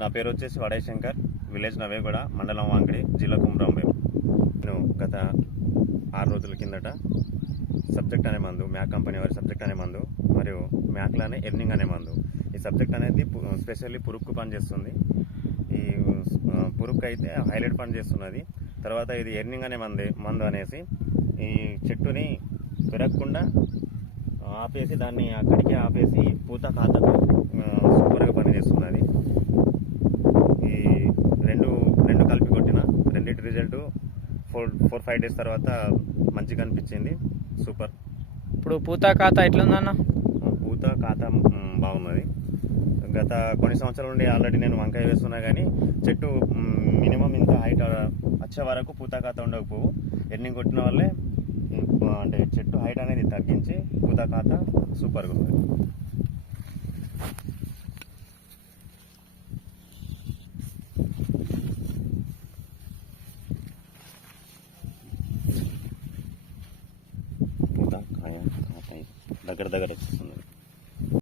నా పేరు వచ్చేసి వడై శంకర్, విలేజ్ నవేగూడ, మండలం వాంకిడి, జిల్లా కుమ్రంభీం. నేను గత 6 రోజుల కిందట సబ్జెక్ట్ అనే మందు, మ్యాక్ కంపెనీ వారి సబ్జెక్ట్ అనే మందు మరియు మ్యాక్లానే ఎర్నింగ్ అనే మందు. ఈ సబ్జెక్ట్ అనేది స్పెషల్లీ పురుగుకు పనిచేస్తుంది. ఈ పురుగుకు అయితే హైలైట్ పని చేస్తున్నది. తర్వాత ఇది ఎర్నింగ్ అనే మందు అనేసి ఈ చెట్టుని పెరగకుండా ఆపేసి దాన్ని అక్కడికే ఆపేసి పూత కాతకు సూపర్గా పనిచేస్తున్నది. ఈ రెండు కలిపి కొట్టిన రెండింటి రిజల్ట్ 4-5 డేస్ తర్వాత మంచిగా అనిపించింది. సూపర్. ఇప్పుడు పూత ఖాతా ఎట్లుందన్న? పూత ఖాతా బాగున్నది. గత కొన్ని సంవత్సరాల నుండి ఆల్రెడీ నేను వంకాయ వేస్తున్నా కానీ చెట్టు మినిమం ఇంత హైట్ వచ్చే వరకు పూత ఖాతా ఉండకపోవు. ఎర్నింగ్ కొట్టిన వల్లే అంటే చెట్టు హైట్ అనేది తగ్గించి పూత ఖాతా సూపర్గా ఉంది. పూత ఖాతా దగ్గర వచ్చేస్తుంది.